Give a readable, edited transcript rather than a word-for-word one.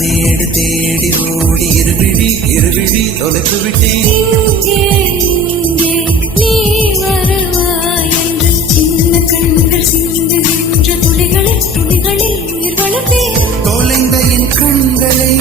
மேடு தேடி ஓடி இருவிழி தொலைத்து விட்டேன். இங்கே நீ வருவாய் என்று சின்ன கண்கள் சிந்துகின்ற துளிகளில் உயிர் வளர்த்தேன். தொலைந்த என் கண்களை